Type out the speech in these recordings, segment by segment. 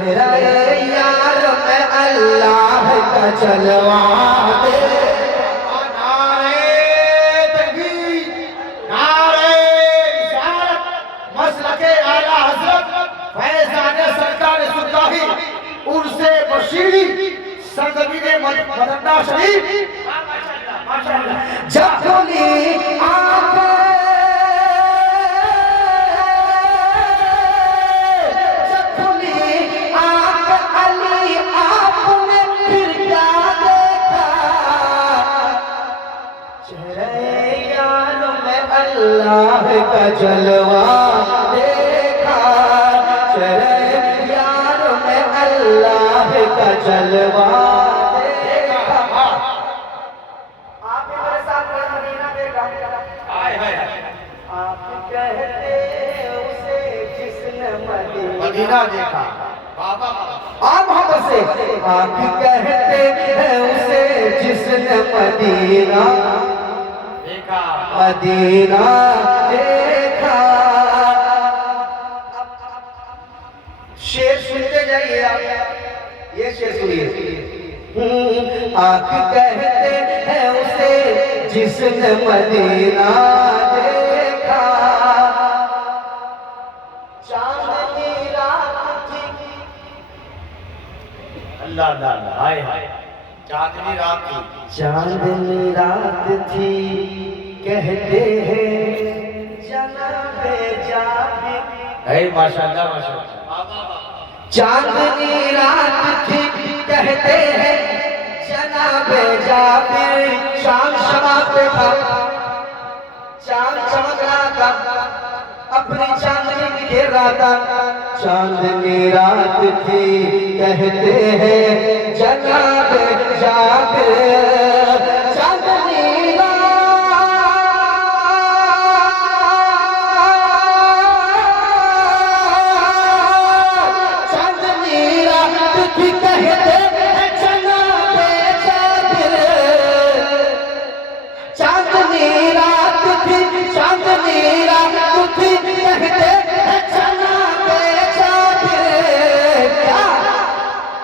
चेहरा यार में अल्लाह का जलवा दे। नारे तकबीर, नारे रिसालत, मसलके आला हज़रत फैज़ान सरकार सुल्तानी उर्से बशीरी सरज़मीने मदीना शरीफ। माशाअल्लाह जब खुली आंखें अल्लाह का जलवा देखा, चेहरे यार में अल्लाह का जलवा देखा। आप मेरे साथ मदीना देखा। आप कहते उसे जिसने मदीना देखा। आप वहां से आप कहते हैं उसे जिसने मदीना मदीना देखा। शेर सुनते जाइए आप, ये शेर सुनिए। आप कहते हैं उसे जिसने मदीना देखा, चांदनी रात थी। अल्लाह अल्लाह, हाय हाय, चांदनी रात थी, चांदनी रात थी, कहते हैं जनाबे जाबिर। माशाअल्लाह माशाअल्लाह। चांदनी रात थी, कहते हैं जनाबे जाबिर। शाम शमा पे था, चांद चमक रहा था, अपनी चांदनी बिखेर रहा था। चांदनी रात थी, कहते हैं जनाबे जाबिर।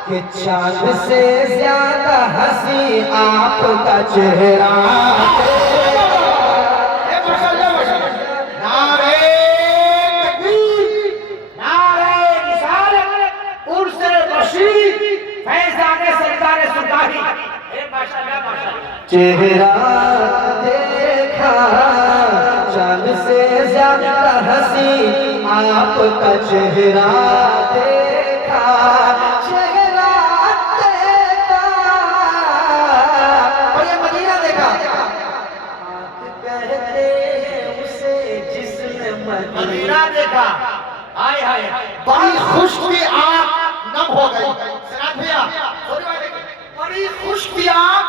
कि चांद से ज्यादा हंसी आपका चेहरा। नारे तकबीर, नारे रिसालत, उर्से बशीर फैज़ान सरकार सुल्तानी। माशाअल्लाह माशाअल्लाह। चेहरा देखा, चांद से ज्यादा हंसी आपका चेहरा देखा। मदीना देखा, हाय हाय, बड़ी खुशकी आँख नम हो गई। सनात भैया, बड़ी खुशकी आँख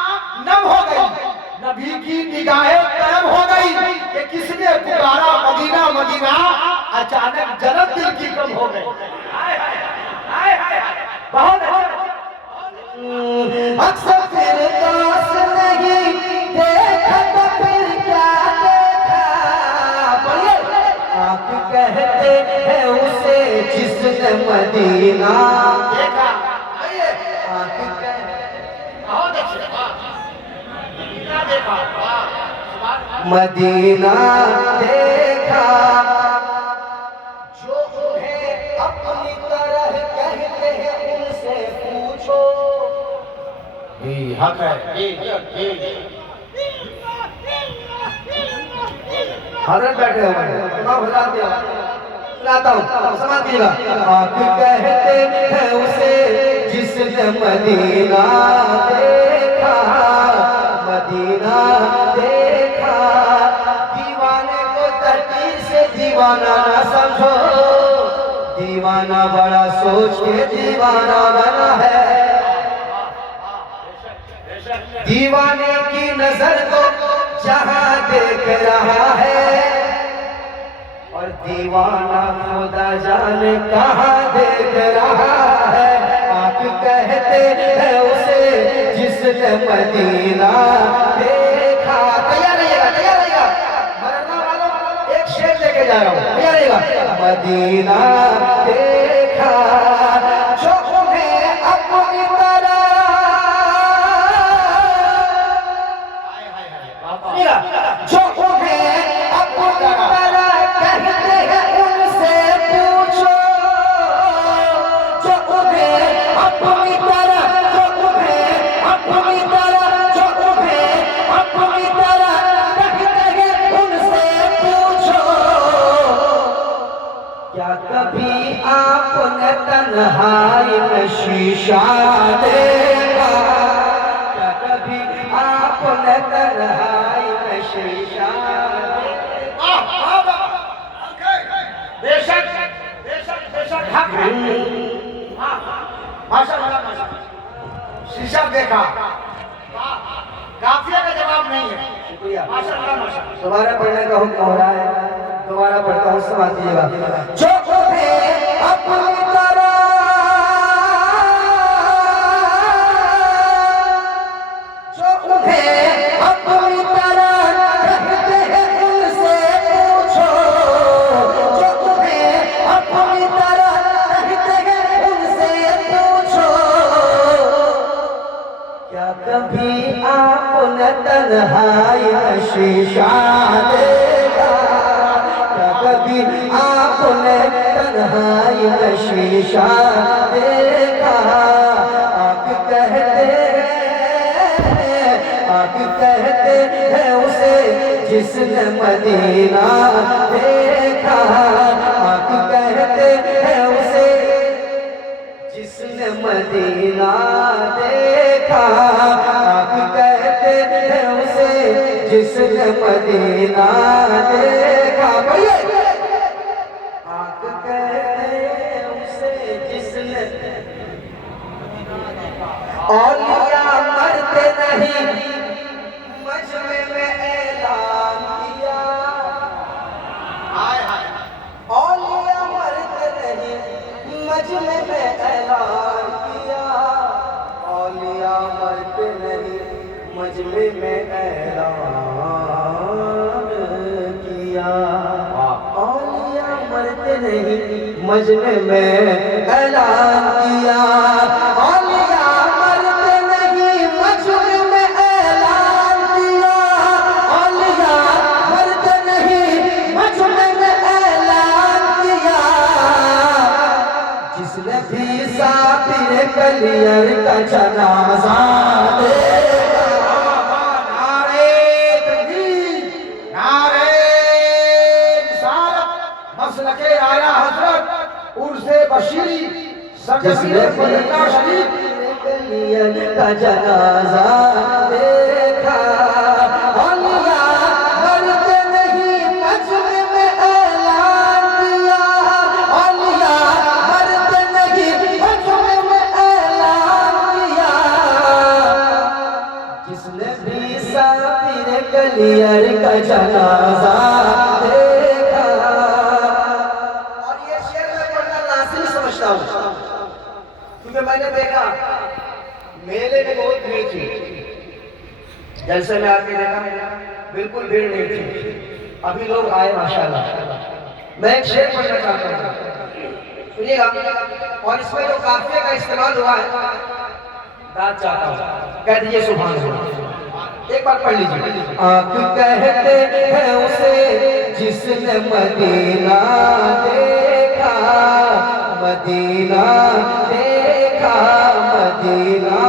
नम हो गई। नबी की निगाहें करम हो गई कि किसने पुकारा मदीना मदीना, अचानक जन्नत दिल की कम हो गई। हाय हाय हाय हाय, बहुत अक्सर फिर पास नहीं देखा तो फिर क्या देखा। आप कहते हैं उसे जिसने मदीना देखा। आप बहुत अच्छा, मदीना देखा, मदीना देखा। जो उन्हें अपनी तरह कहते हैं उनसे पूछो। हक है। हजरत बैठे हुए हैं, इमाम हजरत सुनाता हूँ, समाज कीजिएगा। आप कहते हैं उसे जिसने मदीना देखा, मदीना देखा। दीवाने को तरकीब से दीवाना ना समझो, दीवाना बड़ा सोच के दीवाना बना है। दीवाने की नजर को जहां देख रहा है, और दीवाना खुदा जाने कहाँ देख रहा है। आप कहते हैं उसे जिसने मदीना देखा। तैयार रहिएगा, तैयार रहिएगा, मरना वालों एक शेर लेके जा रहा हूँ, तैयार रहिएगा। मदीना देखा, जो सुनिएगा, जो उन्हें अपनी तरह कहते हैं उनसे पूछो, जो उन्हें अपनी तरह, जो उन्हें अपनी तरह, जो उन्हें अपनी तरह कहते हैं उनसे पूछो, क्या कभी आपने तन्हाई में शीशा देखा, क्या कभी आपने तन्हाई में शीशा बेशक बेशक बेशक हक है। माशाअल्लाह शीशा देखा, काफिया का जवाब नहीं है। शुक्रिया। माशाअल्लाह माशाअल्लाह। दोबारा पढ़ने का हुक्म हो रहा है, दोबारा पढ़ता हूँ, समाज दीजिएगा। जो उन्हें अपनी तरह, जो उन्हें अपनी तरह कहते हैं उनसे पूछो, जो उन्हें अपनी तरह कहते हैं उनसे पूछो, क्या कभी आपने तन्हाई में शीशा देखा, क्या कभी आपने तन्हाई में शीशा देखा, आप कहते हैं, आप कहते हैं उसे जिसने मदीना देखा, आप कहते हैं उसे जिसने मदीना देखा, आप कहते हैं उसे जिसने मदीना देखा, बोलिए, आप कहते हैं उसे जिसने, औलिया मरते नहीं मजमे में ऐलान किया, हाय हाय औलिया मरते नहीं मजमे में ऐलान किया, औलिया मरते नहीं मजमे में ऐलान किया, औलिया मरते नहीं मजमे में ऐलान किया, औलिया मरते नहीं मजमे में ऐलान किया, औलिया मरते नहीं मजमे में ऐलान किया, जिसने भी साबिर कलियर का जनाजा देखा, नारे तकबीर, नारे रिसालत, मसलके आला हजरत, उर्से बशीरी, जिसने सरजमीन शरीफ, कलियर का जनाजा देखा, औलिया मरते नहीं मजमे में ऐलान किया, औलिया मरते नहीं मजमे में ऐलान किया, जिसने भी साबिर कलियर का जनाजा देखा। और ये शेर में पढ़ना लाजिम समझता हूँ, क्योंकि मैंने देखा मेले में बहुत भीड़ थी, जैसे में आके देखा बिल्कुल भीड़ नहीं थी, अभी लोग आए माशाल्लाह। मैं एक शेर पढ़ना चाहता हूँ, सुनिएगा, और इसमें जो काफिया का इस्तेमाल हुआ है दाद चाहता हूँ, कह दीजिए सुभान अल्लाह, एक बार पढ़ लीजिए। आप कहते हैं उसे जिसने मदीना देखा, मदीना देखा, मदीना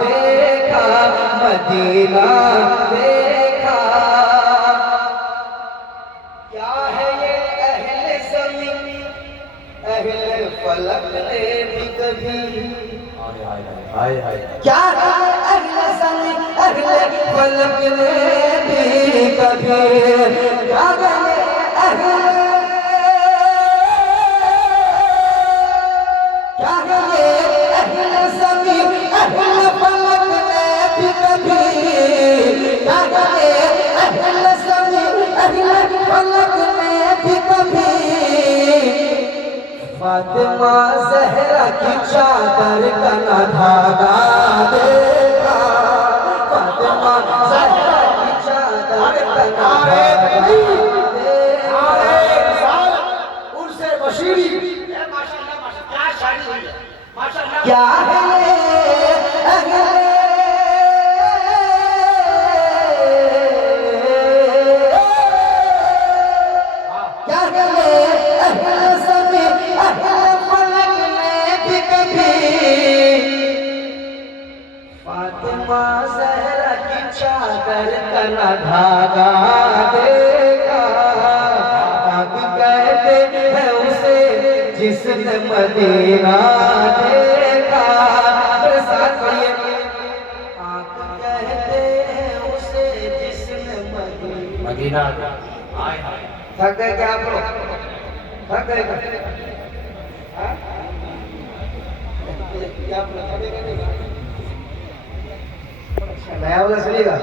देखा, मदीना देखा, क्या है ये अहले ज़मीन अहले फलक ने भी कभी, क्या है अहले ज़मीन अहले फलक ने भी कभी, क्या है अहले, क्या है अहले ज़मीन अहले फलक ने भी कभी, क्या है अहले ज़मीन अहले फलक ने भी कभी, फातिमा ज़हरा की चादर का न धागा देखा, फातिमा ज़हरा की चादर का न धागा देखा, उर्से बशीरी, माशाअल्लाह माशाअल्लाह, क्या शायरी हुई है, माशाअल्लाह। क्या है अहले आगा देखा, आग कहते हैं उसे जिसने मदीना देखा। मेरे साथ पढ़िए, आग कहते हैं उसे जिसने मदीना। हाय हाय थक गए क्या आप लोग? थक गए क्या? हाँ? क्या आप लोग थकेंगे नहीं? नया वाला सुनिएगा।